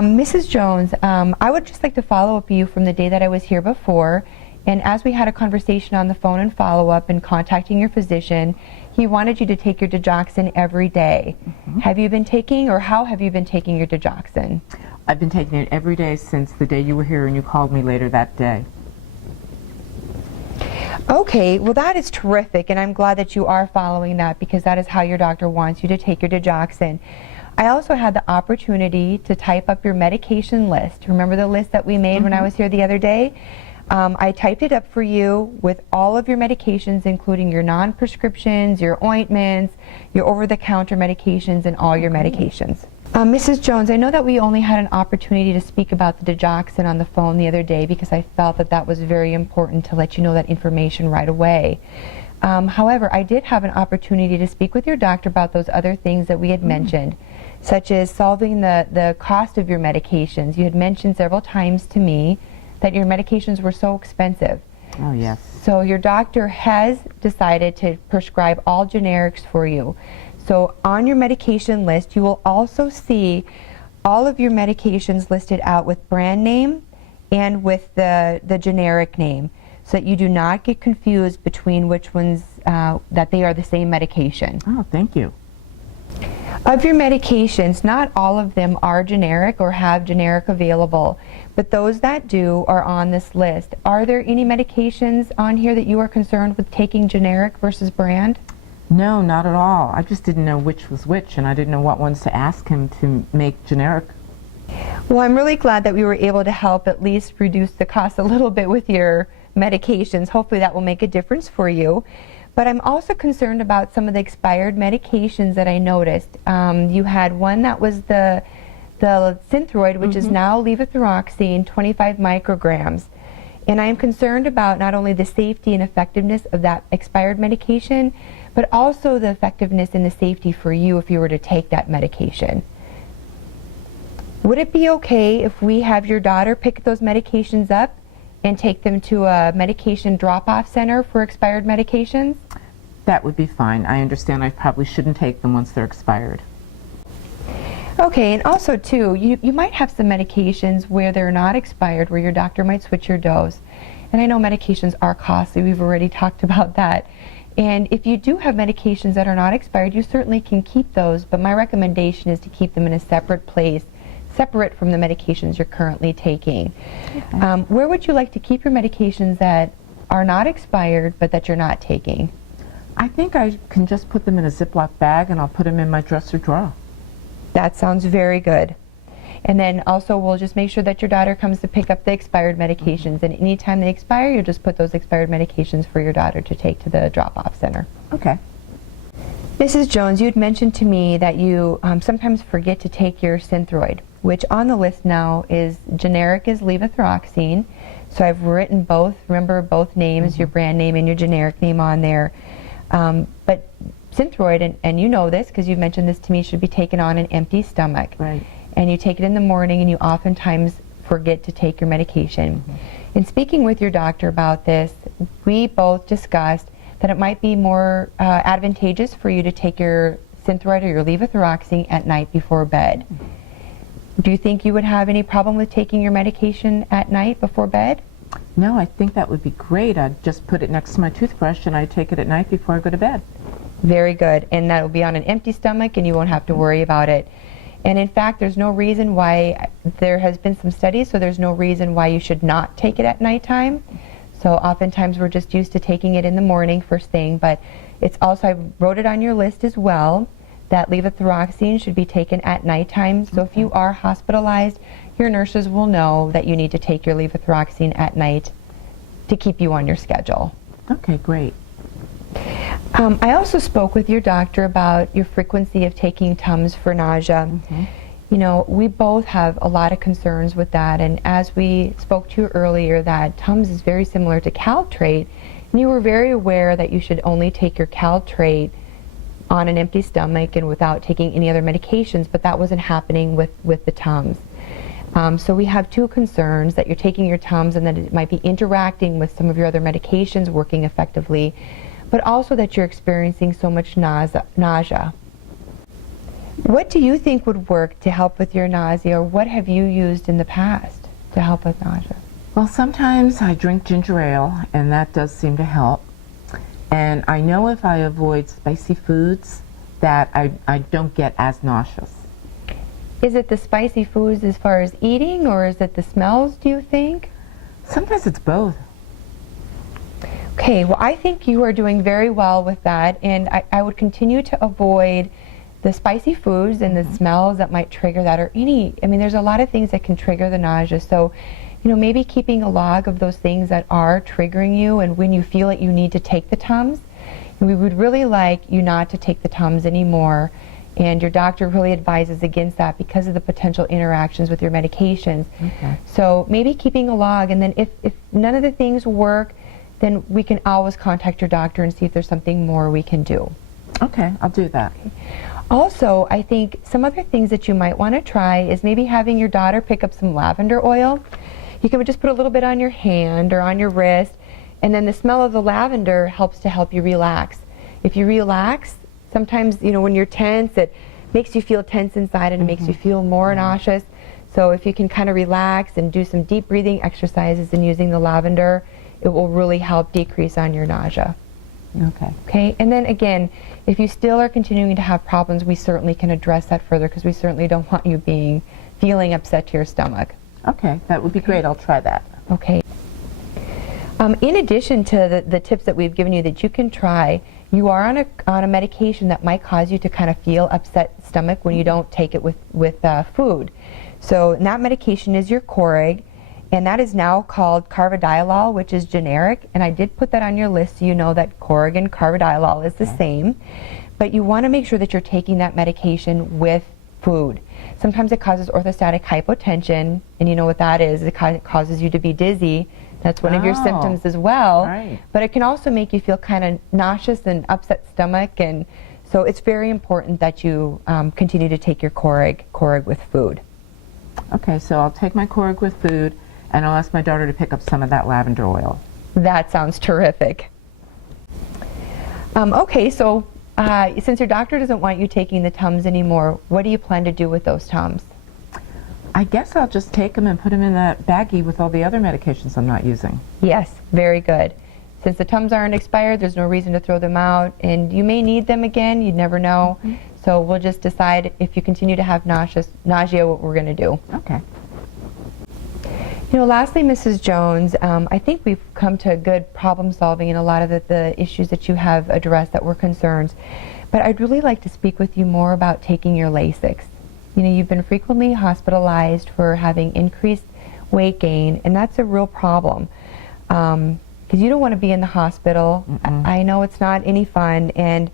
Mrs. Jones, I would just like to follow up with you from the day that I was here before. And as we had a conversation on the phone and follow-up and contacting your physician, he wanted you to take your digoxin every day. Have you been taking, or how have you been taking your digoxin? I've been taking it every day since the day you were here and you called me later that day. Okay, well that is terrific, and I'm glad that you are following that, because that is how your doctor wants you to take your digoxin. I also had the opportunity to type up your medication list. Remember the list that we made when I was here the other day? I typed it up for you with all of your medications, including your non-prescriptions, your ointments, your over-the-counter medications, and all your medications. Mrs. Jones, I know that we only had an opportunity to speak about the digoxin on the phone the other day because I felt that that was very important to let you know that information right away. However, I did have an opportunity to speak with your doctor about those other things that we had mentioned, such as solving the cost of your medications. You had mentioned several times to me that your medications were so expensive. Oh, yes. So your doctor has decided to prescribe all generics for you. So on your medication list, you will also see all of your medications listed out with brand name and with the generic name, so that you do not get confused between which ones, that they are the same medication. Oh, thank you. Of your medications, not all of them are generic or have generic available, but those that do are on this list. Are there any medications on here that you are concerned with taking generic versus brand? No, not at all. I just didn't know which was which, and I didn't know what ones to ask him to make generic. Well, I'm really glad that we were able to help at least reduce the cost a little bit with your medications. Hopefully that will make a difference for you. But I'm also concerned about some of the expired medications that I noticed. You had one that was the Synthroid, which is now levothyroxine, 25 micrograms. And I am concerned about not only the safety and effectiveness of that expired medication, but also the effectiveness and the safety for you if you were to take that medication. Would it be okay if we have your daughter pick those medications up and take them to a medication drop-off center for expired medications? That would be fine. I understand I probably shouldn't take them once they're expired. Okay, and also too, you might have some medications where they're not expired, where your doctor might switch your dose. And I know medications are costly, we've already talked about that. And if you do have medications that are not expired, you certainly can keep those, but my recommendation is to keep them in a separate place, separate from the medications you're currently taking. Okay. Where would you like to keep your medications that are not expired but that you're not taking? I think I can just put them in a Ziploc bag and I'll put them in my dresser drawer. That sounds very good. And then also we'll just make sure that your daughter comes to pick up the expired medications, and anytime they expire, you'll just put those expired medications for your daughter to take to the drop-off center. Okay. Mrs. Jones, you had mentioned to me that you sometimes forget to take your Synthroid, which on the list now is generic as levothyroxine. So I've written both, remember both names, your brand name and your generic name on there. But Synthroid, and you know this because you've mentioned this to me, should be taken on an empty stomach. Right. And you take it in the morning and you oftentimes forget to take your medication. In speaking with your doctor about this, we both discussed that it might be more advantageous for you to take your Synthroid or your levothyroxine at night before bed. Do you think you would have any problem with taking your medication at night before bed? No, I think that would be great. I'd just put it next to my toothbrush and I'd take it at night before I go to bed. Very good. And that will be on an empty stomach and you won't have to worry about it. And in fact, there's no reason why, there has been some studies, so there's no reason why you should not take it at nighttime. So oftentimes we're just used to taking it in the morning first thing, but it's also, I wrote it on your list as well, that levothyroxine should be taken at nighttime. So if you are hospitalized, your nurses will know that you need to take your levothyroxine at night to keep you on your schedule. Okay, great. I also spoke with your doctor about your frequency of taking Tums for nausea. You know, we both have a lot of concerns with that, and as we spoke to you earlier, that Tums is very similar to Caltrate, and you were very aware that you should only take your Caltrate on an empty stomach and without taking any other medications, but that wasn't happening with the Tums. So we have two concerns, that you're taking your Tums and that it might be interacting with some of your other medications working effectively, but also that you're experiencing so much nausea. What do you think would work to help with your nausea, or what have you used in the past to help with nausea? Well, sometimes I drink ginger ale, and that does seem to help. And I know if I avoid spicy foods that I don't get as nauseous. Is it the spicy foods as far as eating, or is it the smells, do you think? Sometimes it's both. Okay, well, I think you are doing very well with that, and I would continue to avoid the spicy foods and the smells that might trigger that, or there's a lot of things that can trigger the nausea. So, maybe keeping a log of those things that are triggering you, and when you feel that you need to take the Tums. And we would really like you not to take the Tums anymore, and your doctor really advises against that because of the potential interactions with your medications. Okay. So maybe keeping a log, and then if none of the things work, then we can always contact your doctor and see if there's something more we can do. Okay, I'll do that. Also, I think some other things that you might want to try is maybe having your daughter pick up some lavender oil. You can just put a little bit on your hand or on your wrist, and then the smell of the lavender helps to help you relax. If you relax, sometimes, when you're tense, it makes you feel tense inside, and it makes you feel more nauseous. So if you can kind of relax and do some deep breathing exercises and using the lavender, it will really help decrease on your nausea. Okay. Okay, and then again, if you still are continuing to have problems, we certainly can address that further, because we certainly don't want you feeling upset to your stomach. Okay, that would be great. I'll try that. Okay. In addition to the tips that we've given you that you can try, you are on a medication that might cause you to kind of feel upset stomach when you don't take it with food. So that medication is your Coreg, and that is now called Carvedilol, which is generic. And I did put that on your list so you know that Coreg and Carvedilol is the same. But you want to make sure that you're taking that medication with food. Sometimes it causes orthostatic hypotension, and you know what that is. It causes you to be dizzy. That's one of your symptoms as well. Right. But it can also make you feel kind of nauseous and upset stomach, and so it's very important that you continue to take your Coreg with food. Okay, so I'll take my Coreg with food, and I'll ask my daughter to pick up some of that lavender oil. That sounds terrific. Okay, so since your doctor doesn't want you taking the Tums anymore, what do you plan to do with those Tums? I guess I'll just take them and put them in that baggie with all the other medications I'm not using. Yes, very good. Since the Tums aren't expired, there's no reason to throw them out, and you may need them again, you never know. So we'll just decide if you continue to have nausea what we're going to do. Okay. Lastly, Mrs. Jones, I think we've come to good problem solving in a lot of the issues that you have addressed that were concerns. But I'd really like to speak with you more about taking your Lasix. You've been frequently hospitalized for having increased weight gain, and that's a real problem. Because you don't want to be in the hospital. I know it's not any fun, and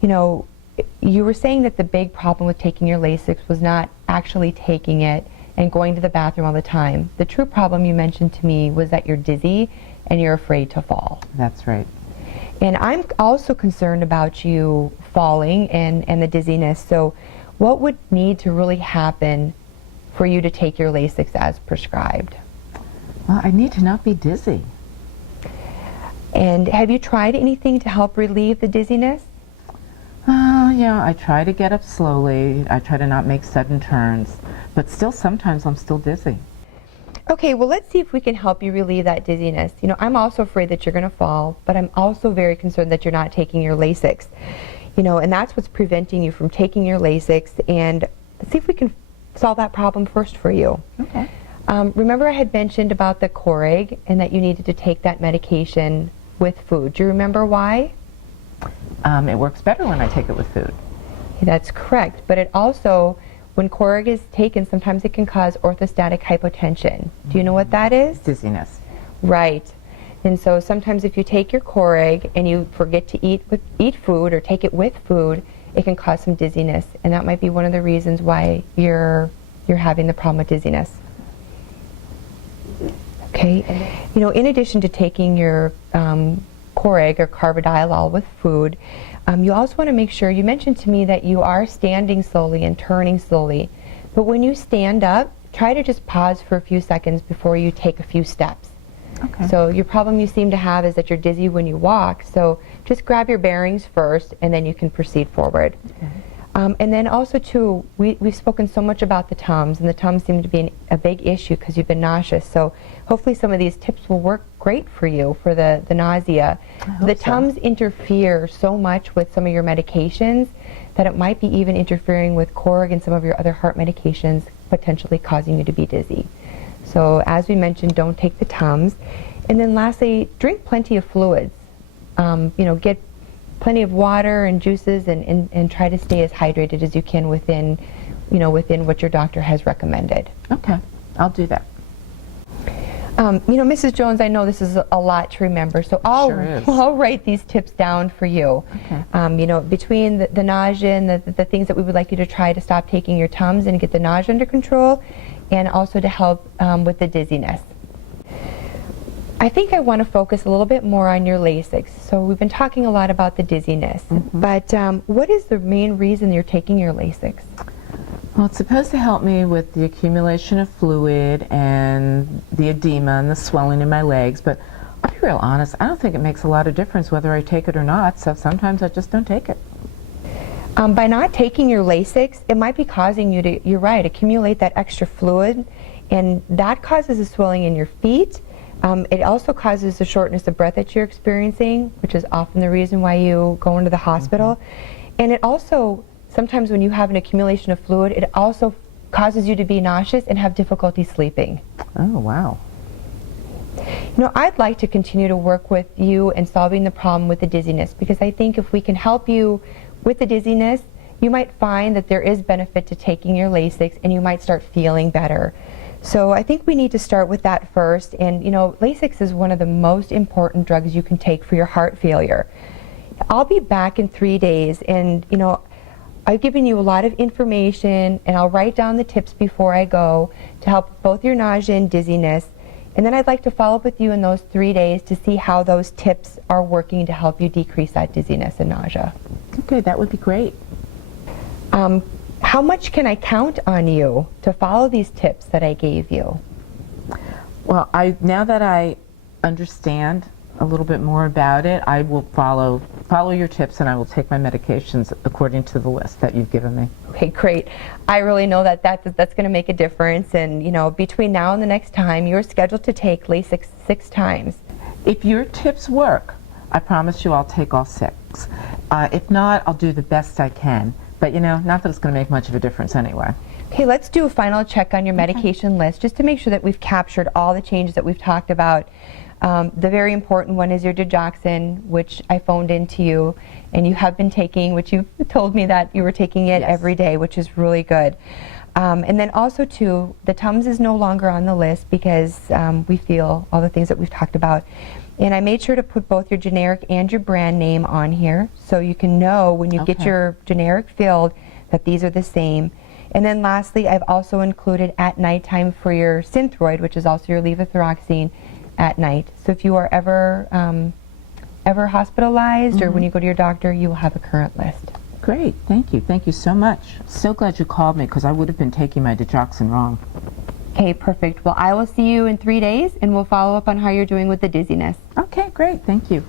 you were saying that the big problem with taking your Lasix was not actually taking it and going to the bathroom all the time. The true problem you mentioned to me was that you're dizzy and you're afraid to fall. That's right. And I'm also concerned about you falling and the dizziness. So what would need to really happen for you to take your Lasix as prescribed? Well, I need to not be dizzy. And have you tried anything to help relieve the dizziness? Yeah, I try to get up slowly. I try to not make sudden turns. But still, sometimes I'm still dizzy. Okay, well, let's see if we can help you relieve that dizziness. I'm also afraid that you're going to fall, but I'm also very concerned that you're not taking your Lasix. And that's what's preventing you from taking your Lasix, and let's see if we can solve that problem first for you. Okay. Remember I had mentioned about the Coreg and that you needed to take that medication with food. Do you remember why? It works better when I take it with food. That's correct, but it also, when Coreg is taken, sometimes it can cause orthostatic hypotension. Do you know what that is? Dizziness. Right. And so sometimes if you take your Coreg and you forget to eat food or take it with food, it can cause some dizziness, and that might be one of the reasons why you're having the problem with dizziness. Okay. In addition to taking your Coreg or Carvedilol with food, you also want to make sure, you mentioned to me that you are standing slowly and turning slowly, but when you stand up, try to just pause for a few seconds before you take a few steps. Okay. So your problem you seem to have is that you're dizzy when you walk, so just grab your bearings first and then you can proceed forward. Okay. And then also too, we've spoken so much about the Tums, and the Tums seem to be a big issue because you've been nauseous. So hopefully some of these tips will work great for you for the nausea. The Tums interfere so much with some of your medications that it might be even interfering with Korg and some of your other heart medications, potentially causing you to be dizzy. So as we mentioned, don't take the Tums. And then lastly, drink plenty of fluids. Get plenty of water and juices, and try to stay as hydrated as you can within what your doctor has recommended. Okay, I'll do that. Mrs. Jones, I know this is a lot to remember, so Sure is. I'll write these tips down for you. Okay. Between the nausea and the things that we would like you to try to stop taking your Tums and get the nausea under control, and also to help with the dizziness. I think I want to focus a little bit more on your Lasix. So we've been talking a lot about the dizziness, but what is the main reason you're taking your Lasix? Well, it's supposed to help me with the accumulation of fluid and the edema and the swelling in my legs, but I'll be real honest, I don't think it makes a lot of difference whether I take it or not, so sometimes I just don't take it. By not taking your Lasix, it might be causing you to, you're right, accumulate that extra fluid, and that causes a swelling in your feet. It also causes the shortness of breath that you're experiencing, which is often the reason why you go into the hospital. And it also, sometimes when you have an accumulation of fluid, it also causes you to be nauseous and have difficulty sleeping. Oh, wow. I'd like to continue to work with you in solving the problem with the dizziness, because I think if we can help you with the dizziness, you might find that there is benefit to taking your Lasix, and you might start feeling better. So I think we need to start with that first. And Lasix is one of the most important drugs you can take for your heart failure. I'll be back in 3 days, and I've given you a lot of information, and I'll write down the tips before I go to help both your nausea and dizziness. And then I'd like to follow up with you in those 3 days to see how those tips are working to help you decrease that dizziness and nausea. Okay, that would be great. How much can I count on you to follow these tips that I gave you? Well, now that I understand a little bit more about it, I will follow your tips, and I will take my medications according to the list that you've given me. Okay, great. I really know that's going to make a difference, and between now and the next time, you're scheduled to take Lasix 6 times. If your tips work, I promise you I'll take all 6. If not, I'll do the best I can. But not that it's going to make much of a difference anyway. Okay, let's do a final check on your medication list just to make sure that we've captured all the changes that we've talked about. The very important one is your digoxin, which I phoned in to you, and you have been taking, which you told me that you were taking it every day, which is really good. And then also too, the Tums is no longer on the list because we feel all the things that we've talked about. And I made sure to put both your generic and your brand name on here so you can know when you get your generic filled that these are the same. And then lastly, I've also included at nighttime for your Synthroid, which is also your levothyroxine at night. So if you are ever hospitalized or when you go to your doctor, you will have a current list. Great, thank you. Thank you so much. So glad you called me because I would have been taking my digoxin wrong. Okay, perfect. Well, I will see you in 3 days, and we'll follow up on how you're doing with the dizziness. Okay, great. Thank you.